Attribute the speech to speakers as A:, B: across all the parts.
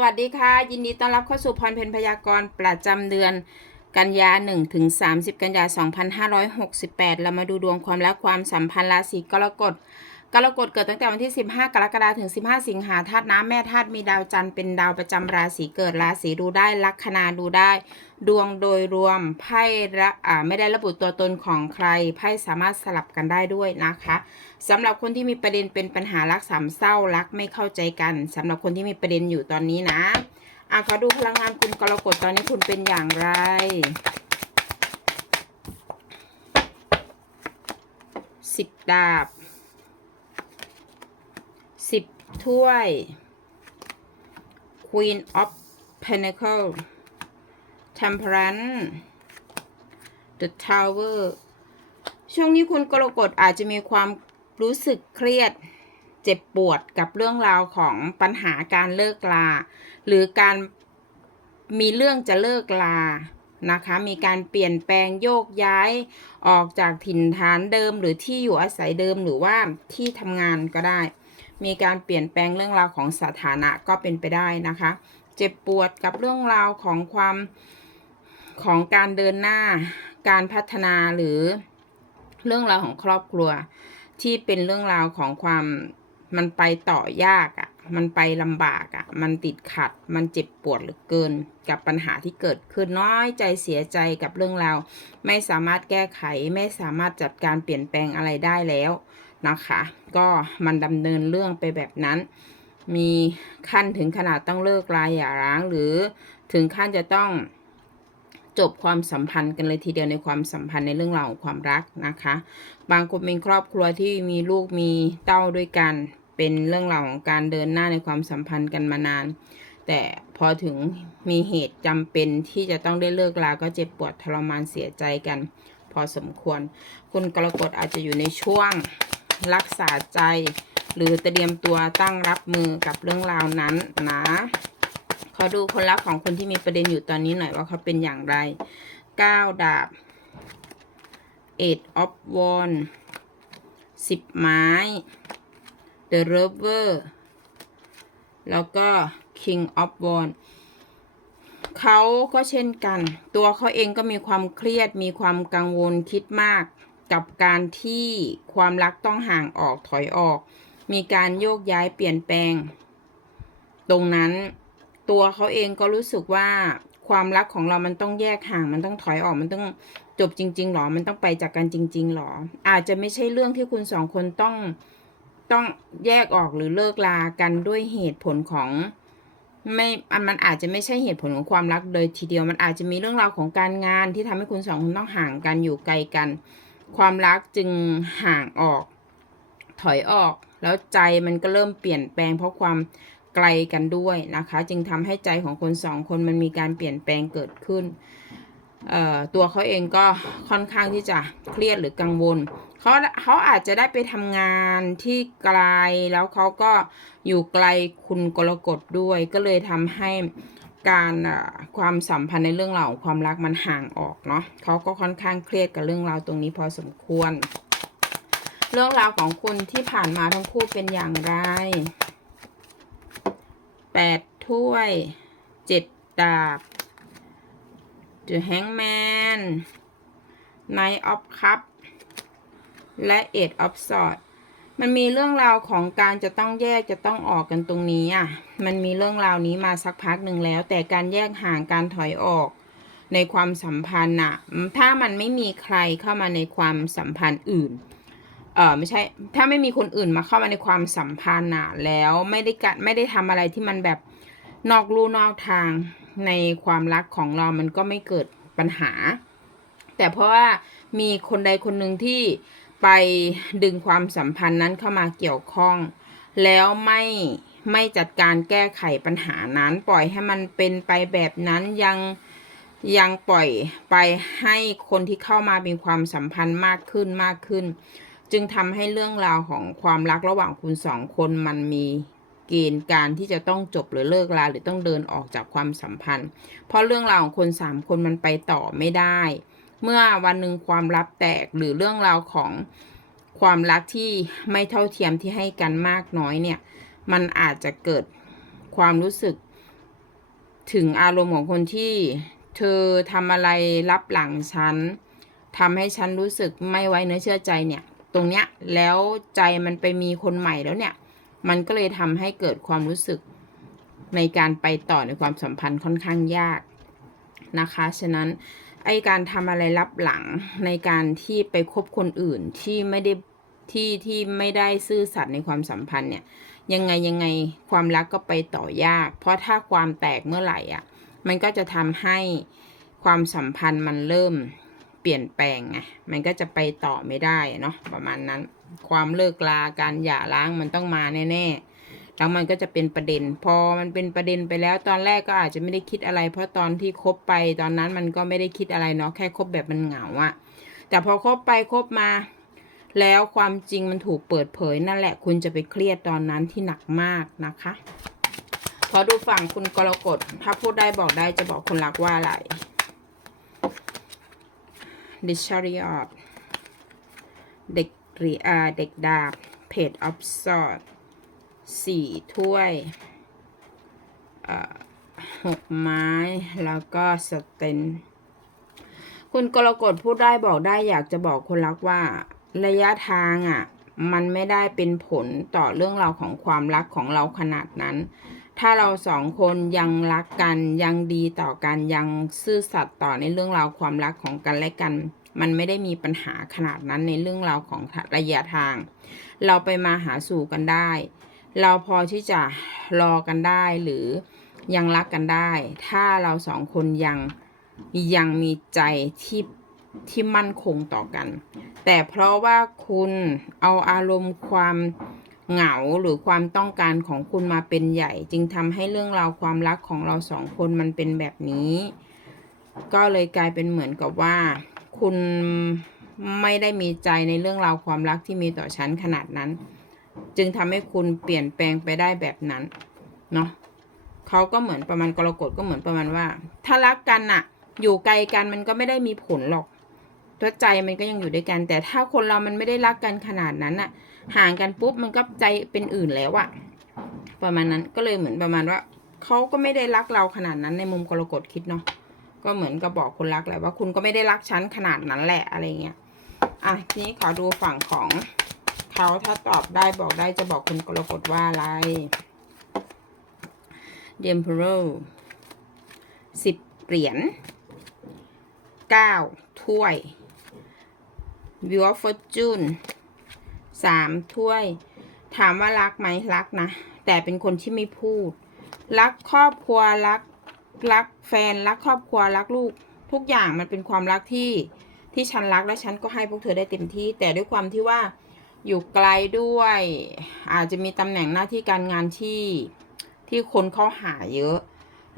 A: สวัสดีค่ะ ยินดีต้อนรับเข้าสู่พรเพนพยากรณ์ประจำเดือนกันยา1ถึง30 กันยา 2568 เรามาดูดวงความรักความสัมพันธ์ราศีกรกฎ กรกฎเกิดตั้งแต่วันที่ 15 กรกฎาคมถึง 15 สิงหาธาตุน้ำแม่ธาตุมีดาวจันทร์เป็นดาวประจำราศีเกิดราศีดูได้ลัคนาดูได้ ดวงโดยรวมไพ่ระอ่าไม่ได้ระบุตัวตนของใครไพ่สามารถสลับกันได้ด้วยนะคะสำหรับคนที่มีประเด็นเป็นปัญหารักสามเศร้ารักไม่เข้าใจกันสำหรับคนที่มีประเด็นอยู่ตอนนี้นะอะขอดูพลังงานคุณกรกฎตอนนี้คุณเป็นอย่างไรสิบดาบ สิบถ้วย Queen of Pentacle Temperance The Tower ช่วงนี้คุณกรกฎอาจจะมีความรู้สึกเครียดเจ็บปวดกับเรื่องราวของปัญหาการเลิกลา หรือการมีเรื่องจะเลิกลา นะคะ มีการเปลี่ยนแปลงโยกย้ายออกจากถิ่นฐานเดิม หรือที่อยู่อาศัยเดิมหรือว่าที่ทำงานก็ได้ มีการเปลี่ยนแปลงเรื่องราวของสถานะก็เป็นไปได้นะคะ เจ็บปวดกับเรื่องราวของความของการเดินหน้า การพัฒนาหรือเรื่องราวของครอบครัว ที่เป็นเรื่องราวของความมันไปต่อยากอะ่ะ มันไปลำบากอะ่ะ มันติดขัด มันเจ็บปวดเหลือเกิน กับปัญหาที่เกิดขึ้นน้อยใจเสียใจกับเรื่องราว ไม่สามารถแก้ไข ไม่สามารถจัดการเปลี่ยนแปลงอะไรได้แล้วนะคะ ก็มันดำเนินเรื่องไปแบบนั้น มีขั้นถึงขนาดต้องเลิกลาหย่าร้าง หรือถึงขั้นจะต้องจบความสัมพันธ์กันเลยทีเดียวในความสัมพันธ์ในเรื่องราวของความรักนะคะ บางคนเป็นครอบครัวที่มีลูกมีเต้าด้วยกัน เป็นเรื่องราวของการเดินหน้าในความสัมพันธ์กันมานาน แต่พอถึงมีเหตุจำเป็นที่จะต้องได้เลิกลา ก็เจ็บปวดทรมานเสียใจกัน พอสมควร คุณกรกฎอาจจะอยู่ในช่วงรักษาใจ หรือเตรียมตัวตั้งรับมือกับเรื่องราวนั้นนะขอดูคนรักของคนที่มีประเด็นอยู่ตอนนี้หน่อยว่าเขาเป็นอย่างไร9ดาบ eight of wands สิบไม้ the lover แล้วก็ king of wands เขาก็เช่นกัน ตัวเขาเองก็มีความเครียดมีความกังวลคิดมาก กับการที่ความรักต้องห่างออกถอยออก มีการโยกย้ายเปลี่ยนแปลง ตรงนั้นตัวเขาเองก็รู้สึกว่าความรักของเรามันต้องแยกห่าง มันต้องถอยออก มันต้องจบจริง ๆหรอ มันต้องไปจากกันจริง ๆหรอ อาจจะไม่ใช่เรื่องที่คุณสองคนต้อง ต้องแยกออกหรือเลิกลากันด้วยเหตุผลของไม่อันมันอาจจะไม่ใช่เหตุผลของความรักเลยทีเดียว มันอาจจะมีเรื่องราวของการงานที่ทำให้คุณสองคนต้องห่างกันอยู่ไกลกัน ความรักจึงห่างออก ถอยออก แล้วใจมันก็เริ่มเปลี่ยนแปลงเพราะความไกลกันด้วยนะคะ จึงทำให้ใจของคนสองคนมันมีการเปลี่ยนแปลงเกิดขึ้น ตัวเขาเองก็ค่อนข้างที่จะเครียดหรือกังวล เขาเขาอาจจะได้ไปทำงานที่ไกลแล้วเขาก็อยู่ไกลคุณกรกฎด้วย ก็เลยทำให้การความสัมพันธ์ในเรื่องราวของความรักมันห่างออกเนาะเขาก็ค่อนข้างเครียดกับเรื่องราวตรงนี้พอสมควร เรื่องราวของคุณที่ผ่านมาทั้งคู่เป็นอย่างไรแปดถ้วยเจ็ดดาบ The Hangman Knight of Cup และ Eight of Swords มันมีเรื่องราวของการจะต้องแยกจะต้องออกกันตรงนี้อะ มันมีเรื่องราวนี้มาสักพักหนึ่งแล้ว แต่การแยกห่างการถอยออก ในความสัมพันธ์อะ ถ้ามันไม่มีใครเข้ามาในความสัมพันธ์อื่น เออไม่ใช่ ถ้าไม่มีคนอื่นมาเข้ามาในความสัมพันธ์อะ แล้วไม่ได้กัดไม่ได้ทำอะไรที่มันแบบนอกลู่นอกทางในความรักของเรา มันก็ไม่เกิดปัญหา แต่เพราะว่ามีคนใดคนหนึ่งที่ ไปดึงความสัมพันธ์นั้นเข้ามาเกี่ยวข้อง แล้วไม่ไม่จัดการแก้ไขปัญหานั้น ปล่อยให้มันเป็นไปแบบนั้นยังยังปล่อยไปให้คนที่เข้ามามีความสัมพันธ์มากขึ้นมากขึ้น จึงทำให้เรื่องราวของความรักระหว่างคุณสองคนมันมีเกณฑ์การที่จะต้องจบหรือเลิกลาหรือต้องเดินออกจากความสัมพันธ์ เพราะเรื่องราวของคนสามคนมันไปต่อไม่ได้ เมื่อวันหนึ่งความลับแตกหรือเรื่องราวของความรักที่ไม่เท่าเทียมที่ให้กันมากน้อยเนี่ย มันอาจจะเกิดความรู้สึก ถึงอารมณ์ของคนที่ เธอทำอะไรรับหลังฉันทำให้ฉันรู้สึกไม่ไว้เนื้อเชื่อใจเนี่ย ตรงเนี้ยแล้วใจมันไปมีคนใหม่แล้วเนี่ย มันก็เลยทำให้เกิดความรู้สึกในการไปต่อในความสัมพันธ์ค่อนข้างยากนะคะ ฉะนั้น ไอการทำอะไรรับหลังในการที่ไปคบคนอื่นที่ไม่ได้ที่ที่ไม่ได้ซื่อสัตย์ในความสัมพันธ์เนี่ย ยังไงยังไงความรักก็ไปต่อยาก เพราะถ้าความแตกเมื่อไหร่อะ มันก็จะทำให้ความสัมพันธ์มันเริ่มเปลี่ยนแปลงไงมันก็จะไปต่อไม่ได้เนาะประมาณนั้น ความเลิกลาการหย่าร้างมันต้องมาแน่ๆ แล้วมันก็จะเป็นประเด็น พอมันเป็นประเด็นไปแล้วตอนแรกก็อาจจะไม่ได้คิดอะไร เพราะตอนที่คบไปตอนนั้นมันก็ไม่ได้คิดอะไรเนาะแค่คบแบบมันเหงาอะแต่พอคบไปคบมา แล้วความจริงมันถูกเปิดเผยนั่นแหละ คุณจะไปเครียดตอนนั้นที่หนักมากนะคะขอดูฝั่งคุณกรกฎถ้าพูดได้บอกได้จะบอกคนรักว่าอะไรดิชาริออดเด็กเรีอาเด็กดาบเพจออฟซอด สี่ถ้วยหกไม้ แล้วก็สเตนคุณกรกฎพูดได้บอกได้อยากจะบอกคนรักว่า ระยะทางอะ่ะ มันไม่ได้เป็นผลต่อเรื่องราวของความรักของเราขนาดนั้น ถ้าเราสองคนยังรักกันยังดีต่อกันยังซื่อสัตย์ต่อในเรื่องราวความรักของกันและกัน มันไม่ได้มีปัญหาขนาดนั้นในเรื่องราวของระยะทาง เราไปมาหาสู่กันได้ เราพอที่จะรอกันได้หรือยังรักกันได้ ถ้าเราสองคนยังยังมีใจที่ที่มั่นคงต่อกัน แต่เพราะว่าคุณเอาอารมณ์ความเหงาหรือความต้องการของคุณมาเป็นใหญ่ จึงทำให้เรื่องราวความรักของเราสองคนมันเป็นแบบนี้ ก็เลยกลายเป็นเหมือนกับว่า คุณไม่ได้มีใจในเรื่องราวความรักที่มีต่อฉันขนาดนั้น จึงทำให้คุณเปลี่ยนแปลงไปได้แบบนั้นเนาะเขาก็เหมือนประมาณกรกฎก็เหมือนประมาณว่า ถ้ารักกันน่ะอยู่ไกลกันมันก็ไม่ได้มีผลหรอกเพราะใจมันก็ยังอยู่ด้วยกัน แต่ถ้าคนเรามันไม่ได้รักกันขนาดนั้นน่ะห่างกันปุ๊บมันก็ใจเป็นอื่นแล้วอะประมาณนั้นก็เลยเหมือนประมาณว่าเขาก็ไม่ได้รักเราขนาดนั้นในมุมกรกฎคิดเนาะก็เหมือนกับบอกคนรักแหละว่าคุณก็ไม่ได้รักฉันขนาดนั้นแหละอะไรเงี้ยอะทีนี้ขอดูฝั่งของ เขาถ้าตอบได้บอกได้จะบอกคุณกรกฎว่าอะไรเดมเพโรสิบเหรียญเก้าถ้วยวิวฟอร์จูนสามถ้วย ถามว่ารักไหมรักนะ แต่เป็นคนที่ไม่พูด รักครอบครัวรักรักแฟนรักครอบครัวรักลูก ทุกอย่างมันเป็นความรักที่ที่ฉันรักและฉันก็ให้พวกเธอได้เต็มที่ แต่ด้วยความที่ว่า อยู่ไกลด้วย อาจจะมีตำแหน่งหน้าที่การงานที่ที่คนเขาหาเยอะ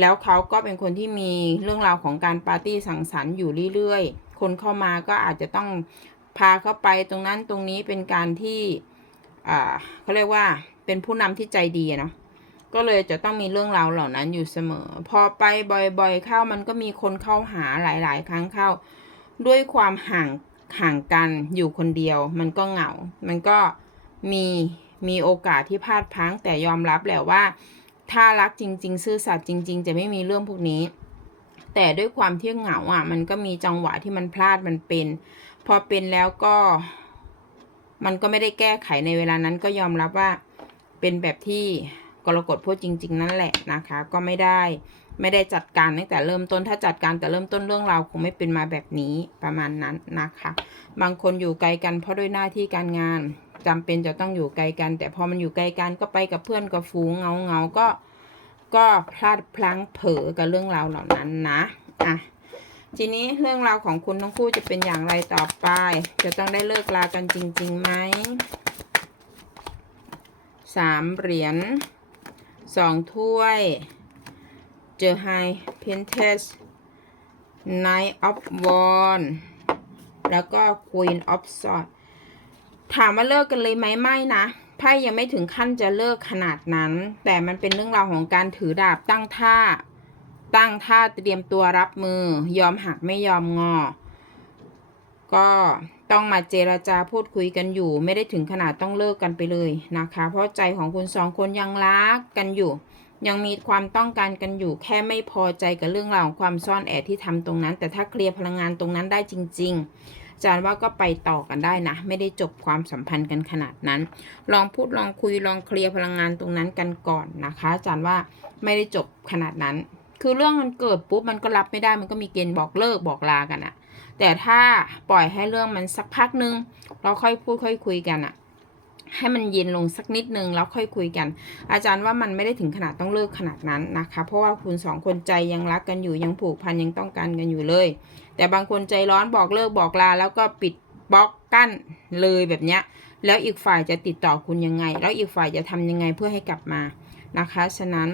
A: แล้วเขาก็เป็นคนที่มีเรื่องราวของการปาร์ตี้สังสรรค์อยู่เรื่อยๆ คนเข้ามาก็อาจจะต้องพาเข้าไปตรงนั้นตรงนี้เป็นการที่อ่าเขาเรียกว่าเป็นผู้นำที่ใจดีเนาะก็เลยจะต้องมีเรื่องราวเหล่านั้นอยู่เสมอ พอไปบ่อยๆ เข้ามันก็มีคนเข้าหาหลาย ๆ ครั้งเข้า ด้วยความห่าง ห่างกันอยู่คนเดียว มันก็เหงา มันก็มีมีโอกาสที่พลาดพังแต่ยอมรับแหละว่า ถ้ารักจริง ๆ ซื่อสัตย์จริง ๆ จะไม่มีเรื่องพวกนี้ แต่ด้วยความที่เหงาอะ มันก็มีจังหวะที่มันพลาดมันเป็น พอเป็นแล้วก็ มันก็ไม่ได้แก้ไขในเวลานั้นก็ยอมรับว่าเป็นแบบที่กรกฎพูดจริง ๆ นั่นแหละนะคะ ก็ไม่ได้ ไม่ได้จัดการตั้งแต่เริ่มต้นถ้าจัดการแต่เริ่มต้นเรื่องราวคงไม่เป็นมาแบบนี้ประมาณนั้นนะคะ บางคนอยู่ไกลกันเพราะด้วยหน้าที่การงานจำเป็นจะต้องอยู่ไกลกัน แต่พอมันอยู่ไกลกันก็ไปกับเพื่อนกับฝูงเงาเงาก็ก็พลาดพลั้งเผลอกับเรื่องราวเหล่านั้นนะอะทีนี้เรื่องราวของคุณทั้งคู่จะเป็นอย่างไรต่อไป จะต้องได้เลิกลากันจริงๆไหมสามเหรียญสองถ้วย เจอไฮเพนเทสไนท์ออฟวอนแล้วก็ Queen of Swords ถามว่าเลิกกันเลยไหมไม่นะไพ่ยังไม่ถึงขั้นจะเลิกขนาดนั้น แต่มันเป็นเรื่องราวของการถือดาบตั้งท่า ตั้งท่าเตรียมตัวรับมือ ยอมหักไม่ยอมงอ ก็ต้องมาเจราจาพูดคุยกันอยู่ ไม่ได้ถึงขนาดต้องเลิกกันไปเลยนะคะ เพราะใจของคุณสองคนยังรักกันอยู่ ยังมีความต้องการกันอยู่แค่ไม่พอใจกับเรื่องราวของความซ่อนแอบที่ทำตรงนั้น แต่ถ้าเคลียร์พลังงานตรงนั้นได้จริงๆอาจารย์ว่าก็ไปต่อกันได้นะ ไม่ได้จบความสัมพันธ์กันขนาดนั้น ลองพูดลองคุยลองเคลียร์พลังงานตรงนั้นกันก่อนนะคะ อาจารย์ว่าไม่ได้จบขนาดนั้น คือเรื่องมันเกิดปุ๊บมันก็รับไม่ได้มันก็มีเกณฑ์บอกเลิกบอกลากันอะแต่ถ้าปล่อยให้เรื่องมันสักพักนึง เราค่อยพูดค่อยคุยกันอะ ให้มันเย็นลงสักนิดนึงแล้วค่อยคุยกัน อาจารย์ว่ามันไม่ได้ถึงขนาดต้องเลิกขนาดนั้นนะคะ เพราะว่าคุณสองคนใจยังรักกันอยู่ยังผูกพันยังต้องการกันอยู่เลย แต่บางคนใจร้อนบอกเลิกบอกลา แล้วก็ปิดบล็อกกั้นเลยแบบเนี้ยแล้วอีกฝ่ายจะติดต่อคุณยังไง แล้วอีกฝ่ายจะทำยังไงเพื่อให้กลับมานะคะ ฉะนั้น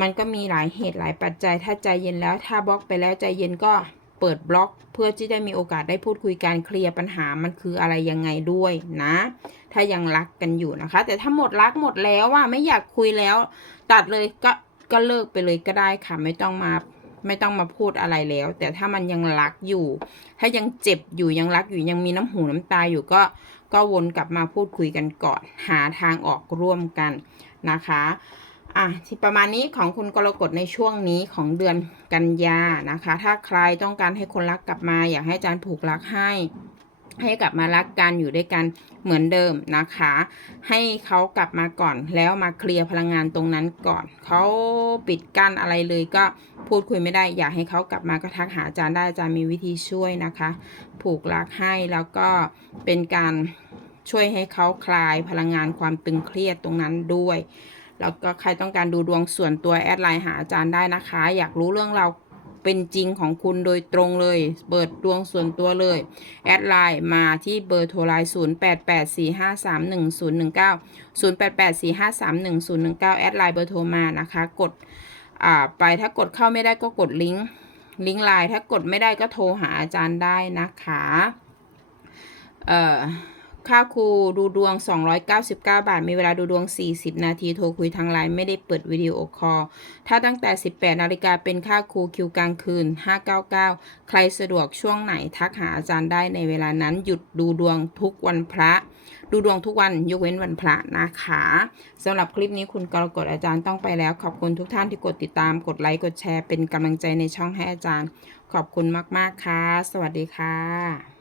A: มันก็มีหลายเหตุหลายปัจจัยถ้าใจเย็นแล้วถ้าบล็อกไปแล้วใจเย็นก็ เปิดบล็อกเพื่อที่ได้มีโอกาสได้พูดคุยการเคลียร์ปัญหามันคืออะไรยังไงด้วยนะ ถ้ายังรักกันอยู่นะคะ แต่ถ้าหมดรักหมดแล้วว่าไม่อยากคุยแล้ว ตัดเลยก็ก็เลิกไปเลยก็ได้ค่ะ ไม่ต้องมาไม่ต้องมาพูดอะไรแล้ว แต่ถ้ามันยังรักอยู่ ถ้ายังเจ็บอยู่ยังรักอยู่ยังมีน้ำหูน้ำตาอยู่ก็ก็วนกลับมาพูดคุยกันก่อน หาทางออกร่วมกันนะคะ อะที่ประมาณนี้ของคุณกรกฎในช่วงนี้ของเดือนกันยานะคะ ถ้าใครต้องการให้คนรักกลับมา อยากให้อาจารย์ผูกรักให้ ให้กลับมารักกันอยู่ด้วยกันเหมือนเดิมนะคะ ให้เขากลับมาก่อนแล้วมาเคลียร์พลังงานตรงนั้นก่อน เขาปิดกั้นอะไรเลยก็พูดคุยไม่ได้ อยากให้เขากลับมาก็ทักหาอาจารย์ได้อาจารย์มีวิธีช่วยนะคะ ผูกรักให้แล้วก็เป็นการช่วยให้เขาคลายพลังงานความตึงเครียดตรงนั้นด้วย แล้วก็ใครต้องการดูดวงส่วนตัวแอดไลน์หาอาจารย์ได้นะคะ อยากรู้เรื่องเราเป็นจริงของคุณโดยตรงเลย เปิดดวงส่วนตัวเลย แอดไลน์มาที่เบอร์โทรไลน์ 0 8 8 4 5 3 1 0 1 9 0 8 8 4 5 3 1 0 1 9 แอดไลน์เบอร์โทรมานะคะ กดไปถ้ากดเข้าไม่ได้ก็กดลิงก์ลิงก์ไลน์ถ้ากดไม่ได้ก็โทรหาอาจารย์ได้นะคะ เอ่อ ค่าครูดูดวง 299 บาท มีเวลาดูดวง 40 นาที โทรคุยทางไลน์ไม่ได้เปิดวิดีโอคอล ถ้าตั้งแต่ 18 นาฬิกาเป็นค่าครูคิวกลางคืน 599 ใครสะดวกช่วงไหนทักหาอาจารย์ได้ในเวลานั้น หยุดดูดวงทุกวันพระ ดูดวงทุกวันยกเว้นวันพระนะคะสำหรับคลิปนี้คุณกรกฎอาจารย์ต้องไปแล้ว ขอบคุณทุกท่านที่กดติดตาม กดไลค์ กดแชร์ เป็นกำลังใจในช่องให้อาจารย์ ขอบคุณมาก ๆ ค่ะ สวัสดีค่ะ